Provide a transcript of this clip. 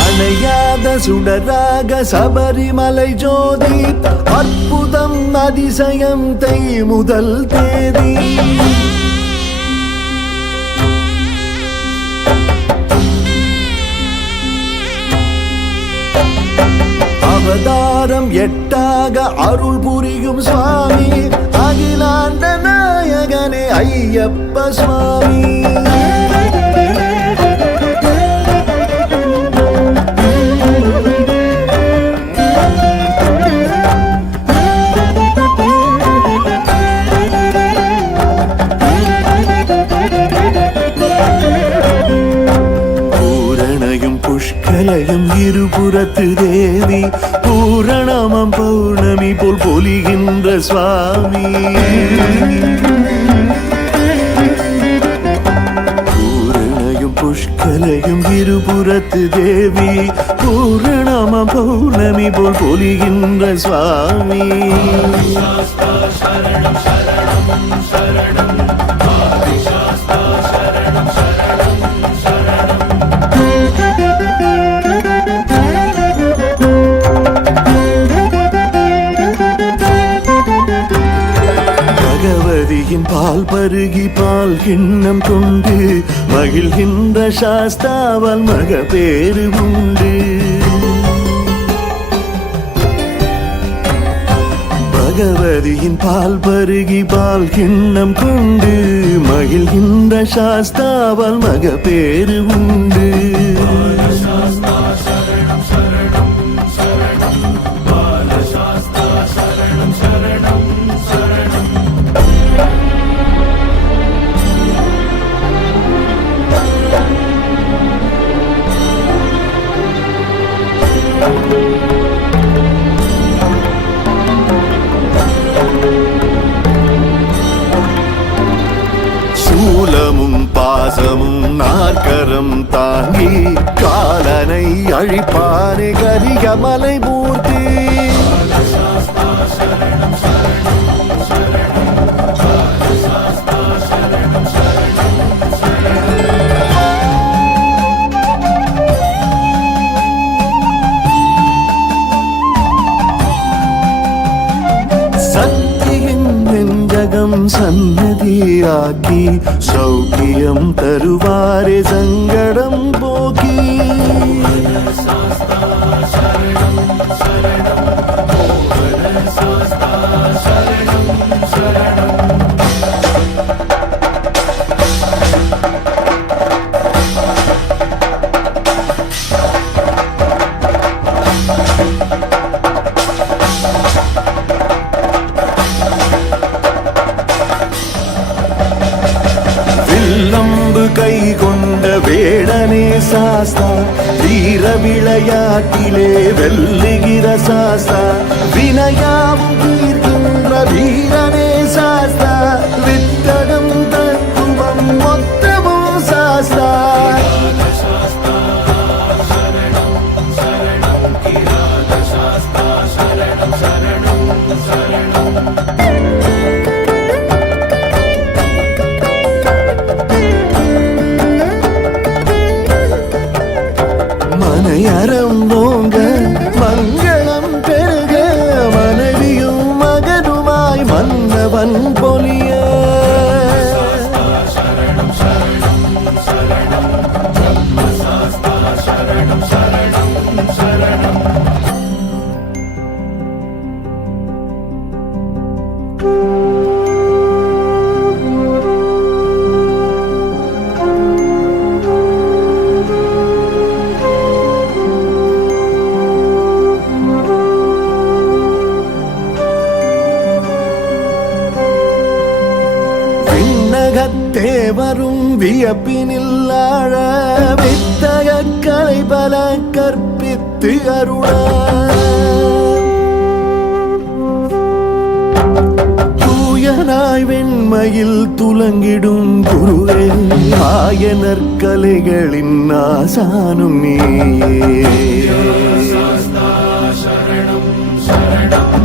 அணையாத சுடராக சபரிமலை ஜோதி அற்புதம் அதிசயம் தை முதல் தேதி அவதாரம் எட்டாக அருள் புரியும் சுவாமி அகிலாண்ட நாயகனே ஐயப்ப சுவாமி இருபுறத்து தேவி பூரணமம் பௌர்ணமி போல் பொலிகின்ற சுவாமி பூரணையும் புஷ்கலையும் இருபுறத்து தேவி பூரணமம் பௌர்ணமி போல் பொலிகின்ற சுவாமி சரணம் சரணம் சரணம் பால் பருகி பால் கிண்ணம் கொண்டு மகிழ்கின்ற சாஸ்தாவால் மக பேரு உண்டு பகவதியின் பால் பருகி பால் கிண்ணம் கொண்டு மகிழ்கின்ற சாஸ்தாவால் மக பேரு உண்டு சூலமும் பாசமும் நாற்கரம் தாங்கி காலனை அழிப்பானே கரிகமலை மூர்த்தி சன்னதியாக்கி சௌக்கியம் தருவாரே சங்கடம் போக்கி கை கொண்ட வேடனே சாஸ்தா வீர விளையாட்டிலே வெல்லுகிற சாஸ்தா வினையாவும் தீர்க்கின்ற வீரனே சாஸ்தா வித்தகம் தத்துவம் மொத்தமும் சாஸ்தா மனையறம் ஓங்க மங்களம் பெருக மனைவியும் மகனுமாய் மன்னவன் பொலிய தேவரும் வியப்பினில் ஆழ வித்தக கலை பல கற்பித்து அருள தூயனாய் வெண்மையில் துலங்கிடும் குருவே ஆயனர் கலைகளின் ஆசானும் நீயே சரணம் சரணம்